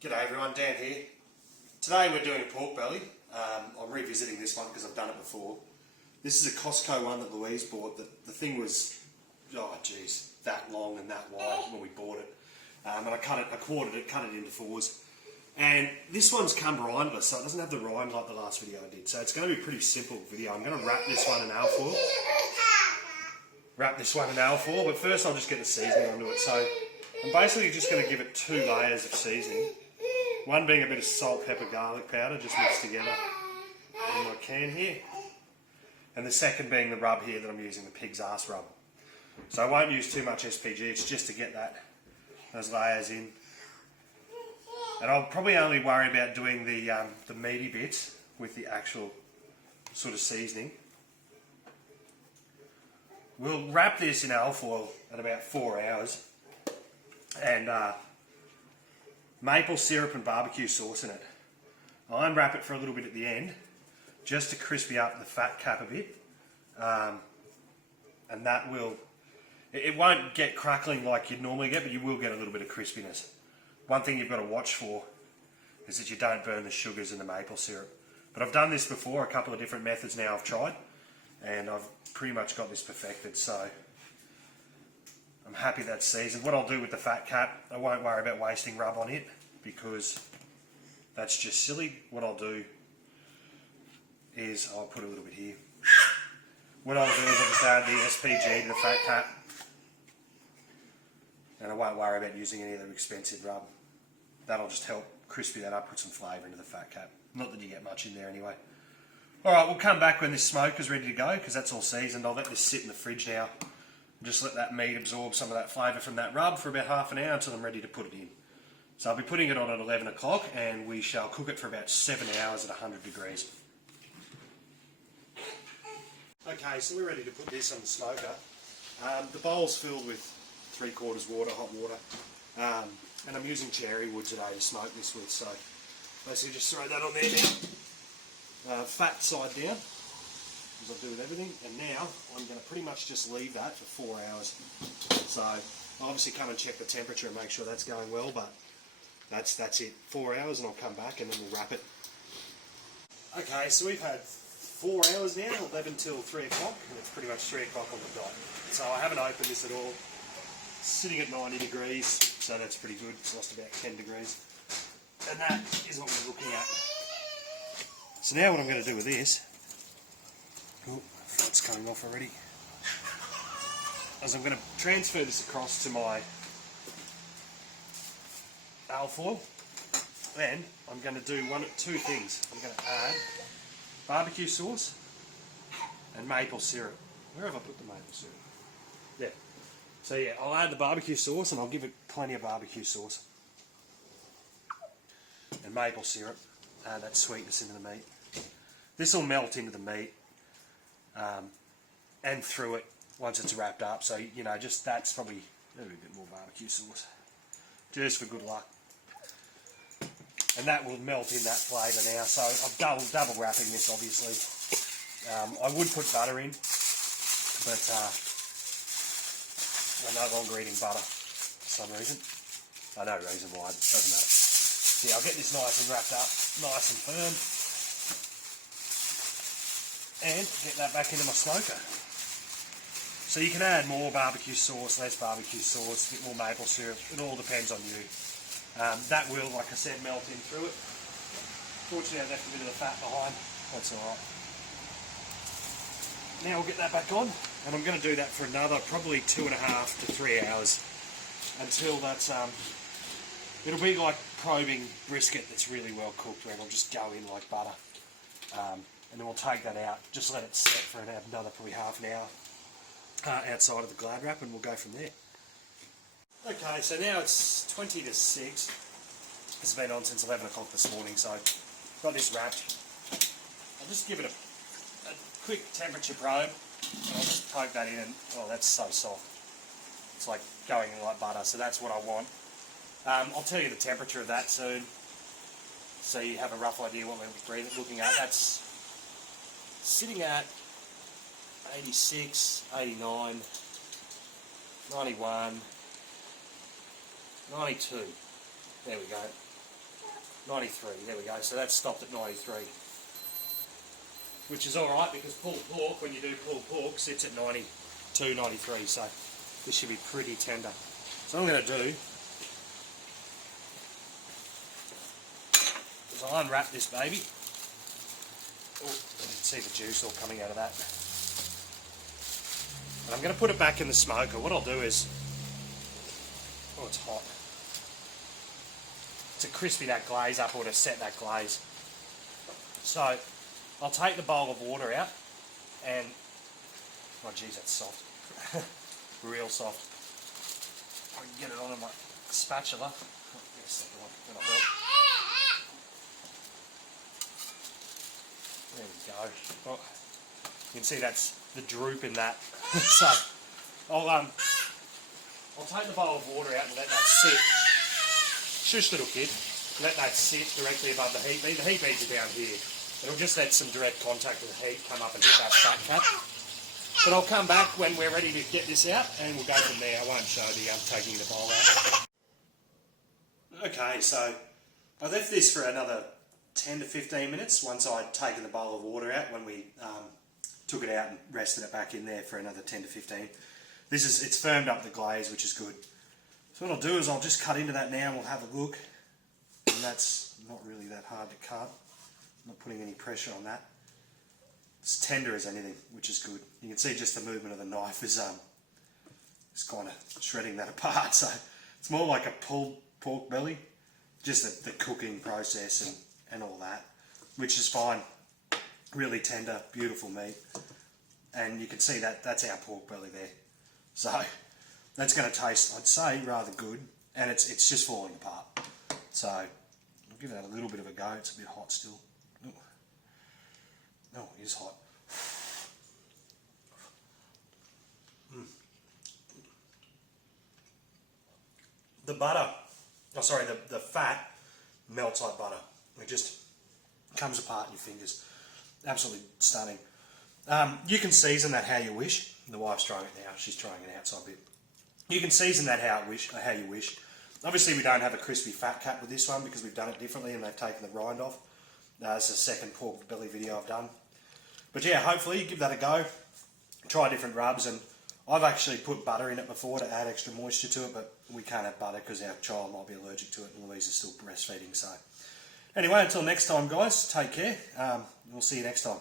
G'day everyone, Dan here. Today we're doing a pork belly. I'm revisiting this one because I've done it before. This is a Costco one that Louise bought. The thing was, that long and that wide when we bought it. And I quartered it, cut it into fours. And this one's come rineless, so it doesn't have the rind like the last video I did. So it's going to be a pretty simple video. I'm going to wrap this one in alfoil. But first I'll just get the seasoning onto it. So I'm basically just going to give it 2 layers of seasoning. One being a bit of salt, pepper, garlic powder, just mixed together in my can here. And the second being the rub here that I'm using, the pig's ass rub. So I won't use too much SPG, it's just to get those layers in. And I'll probably only worry about doing the meaty bits with the actual sort of seasoning. We'll wrap this in alfoil at about 4 hours. And maple syrup and barbecue sauce in it. I'll unwrap it for a little bit at the end, just to crispy up the fat cap a bit, and that will, it won't get crackling like you'd normally get, but you will get a little bit of crispiness. One thing you've got to watch for is that you don't burn the sugars in the maple syrup. But I've done this before, a couple of different methods now I've tried, and I've pretty much got this perfected, so I'm happy that's seasoned. What I'll do with the fat cap, I won't worry about wasting rub on it because that's just silly. What I'll do is I'll put a little bit here. What I'll do is I'll just add the SPG to the fat cap, and I won't worry about using any of the expensive rub. That'll just help crispy that up, put some flavour into the fat cap. Not that you get much in there anyway. Alright, we'll come back when this smoke is ready to go because that's all seasoned. I'll let this sit in the fridge now. Just let that meat absorb some of that flavour from that rub for about half an hour until I'm ready to put it in. So I'll be putting it on at 11 o'clock and we shall cook it for about 7 hours at 100 degrees. Okay, so we're ready to put this on the smoker. The bowl's filled with 3/4 water, hot water. And I'm using cherry wood today to smoke this with, so basically just throw that on there now. Fat side down, as I do with everything, and now I'm going to pretty much just leave that for 4 hours. So I'll obviously come and check the temperature and make sure that's going well, but that's it. 4 hours and I'll come back and then we'll wrap it. Okay, so we've had 4 hours now, 11 till 3 o'clock, and it's pretty much 3 o'clock on the dot. So I haven't opened this at all. It's sitting at 90 degrees, so that's pretty good. It's lost about 10 degrees. And that is what we're looking at. So now what I'm going to do with this, it's coming off already, is I'm going to transfer this across to my alfoil. Then I'm going to do two things. I'm going to add barbecue sauce and maple syrup. Where have I put the maple syrup? There. So yeah, I'll add the barbecue sauce and I'll give it plenty of barbecue sauce and maple syrup. Add that sweetness into the meat. This will melt into the meat and through it once it's wrapped up. So you know, just that's probably maybe a bit more barbecue sauce, just for good luck. And that will melt in that flavour now. So I'm double wrapping this, obviously. I would put butter in, but I'm no longer eating butter for some reason. No reason why, it doesn't matter. So yeah, I'll get this nice and wrapped up, nice and firm, and get that back into my smoker. So you can add more barbecue sauce, less barbecue sauce, a bit more maple syrup. It all depends on you. That will, like I said, melt in through it. Fortunately, I left a bit of the fat behind. That's alright. Now we'll get that back on, and I'm going to do that for another probably 2.5 to 3 hours until that's, it'll be like probing brisket that's really well cooked, where it'll just go in like butter. And then we'll take that out, just let it set for another probably half an hour outside of the Glad wrap, and we'll go from there. Okay, so now it's 20 to 6. It's been on since 11 o'clock this morning, so I've got this wrapped. I'll just give it a quick temperature probe, and I'll just poke that in, and oh, that's so soft. It's like going in like butter, so that's what I want. I'll tell you the temperature of that soon, so you have a rough idea what we're looking at. That's sitting at 86, 89, 91, 92. There we go. 93, there we go. So that's stopped at 93. Which is alright because pulled pork, when you do pulled pork, sits at 92, 93. So this should be pretty tender. So what I'm going to do is I'll unwrap this baby. Oh, you can see the juice all coming out of that. And I'm going to put it back in the smoker. What I'll do is, oh, it's hot. To crispy that glaze up or to set that glaze. So I'll take the bowl of water out and, oh geez, that's soft. Real soft. I can get it on my spatula. Oh, get a second one, that'll help. There we go. Oh, you can see that's the droop in that. So I'll take the bowl of water out and let that sit. Shush, little kid. Let that sit directly above the heat bead. The heat beads are down here. It'll just let some direct contact with the heat come up and hit that fat cap. But I'll come back when we're ready to get this out and we'll go from there. I won't show the taking the bowl out. Okay, so I left this for another 10 to 15 minutes once I'd taken the bowl of water out when we took it out and rested it back in there for another 10 to 15. It's firmed up the glaze, which is good. So what I'll do is I'll just cut into that now and we'll have a look. And that's not really that hard to cut. I'm not putting any pressure on that. It's tender as anything, which is good. You can see just the movement of the knife is kind of shredding that apart. So it's more like a pulled pork belly, just the cooking process and all that, which is fine. Really tender, beautiful meat. And you can see that's our pork belly there. So that's going to taste, I'd say, rather good, and it's just falling apart. So I'll give that a little bit of a go. It's a bit hot still. Ooh. Oh, it is hot. The butter, the fat melts like butter. It just comes apart in your fingers. Absolutely stunning. You can season that how you wish. The wife's trying it now. She's trying it outside a bit. You can season that how you wish. Obviously, we don't have a crispy fat cap with this one because we've done it differently and they've taken the rind off. It's the second pork belly video I've done. But yeah, hopefully you give that a go. Try different rubs, and I've actually put butter in it before to add extra moisture to it, but we can't have butter because our child might be allergic to it and Louise is still breastfeeding. So anyway, until next time, guys, take care. We'll see you next time.